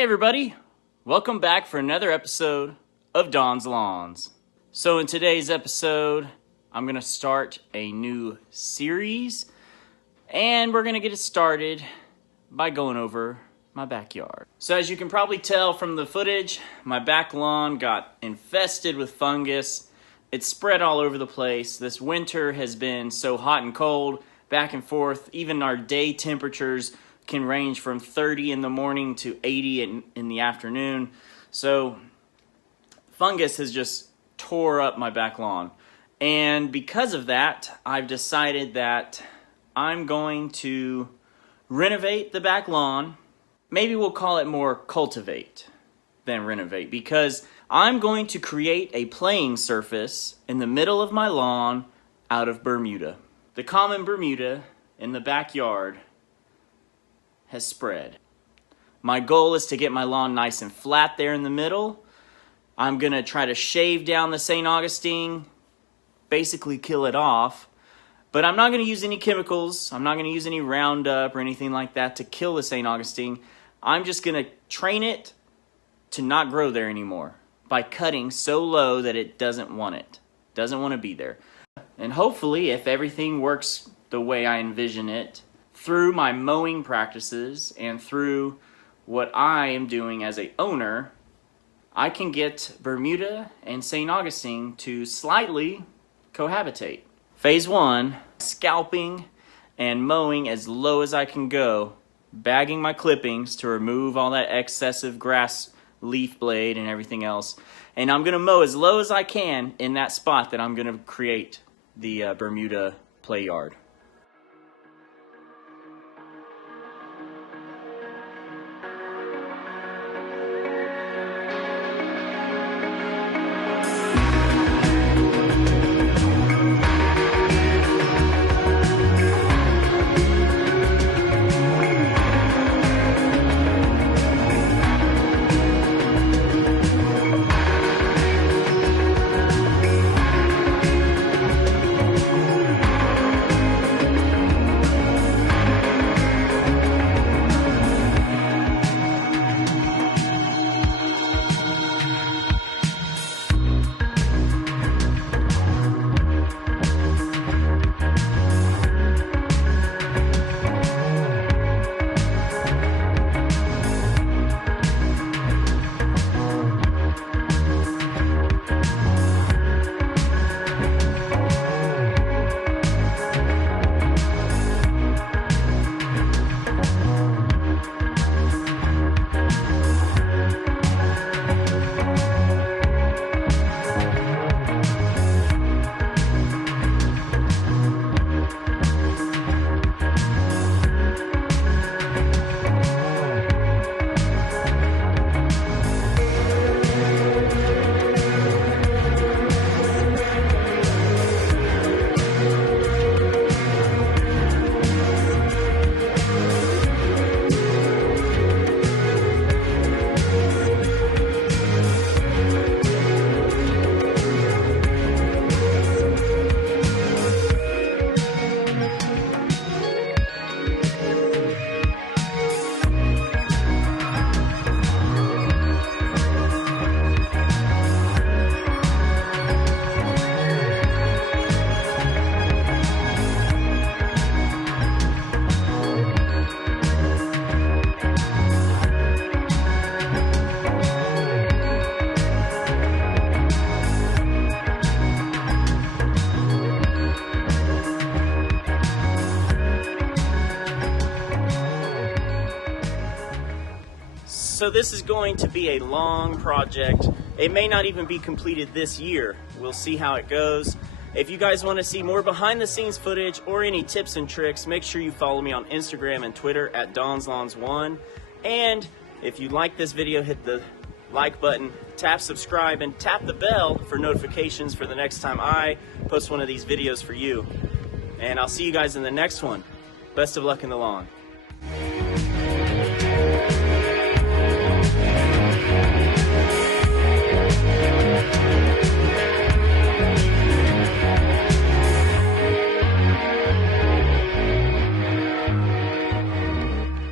Hey everybody, welcome back for another episode of Don's Lawns. So in today's episode, I'm going to start a new series, and we're going to get it started by going over my backyard. So as you can probably tell from the footage, my back lawn got infested with fungus. It's spread all over the place. This winter has been so hot and cold, back and forth. Even our day temperatures can range from 30 in the morning to 80 in the afternoon. So fungus has just tore up my back lawn. And because of that, I've decided that I'm going to renovate the back lawn. Maybe we'll call it more cultivate than renovate, because I'm going to create a playing surface in the middle of my lawn out of Bermuda. The common Bermuda in the backyard has spread. My goal is to get my lawn nice and flat there in the middle. I'm going to try to shave down the St. Augustine, basically kill it off, but I'm not going to use any chemicals. I'm not going to use any Roundup or anything like that to kill the St. Augustine. I'm just going to train it to not grow there anymore by cutting so low that it doesn't want to be there. And hopefully, if everything works the way I envision it, through my mowing practices and through what I am doing as a owner, I can get Bermuda and St. Augustine to slightly cohabitate. Phase 1, scalping and mowing as low as I can go, bagging my clippings to remove all that excessive grass, leaf blade, and everything else. And I'm going to mow as low as I can in that spot that I'm going to create the Bermuda play yard. So this is going to be a long project. It may not even be completed this year. We'll see how it goes. If you guys want to see more behind the scenes footage or any tips and tricks, make sure you follow me on Instagram and Twitter at donslawns1. And if you like this video, hit the like button, tap subscribe, and tap the bell for notifications for the next time I post one of these videos for you. And I'll see you guys in the next one. Best of luck in the lawn.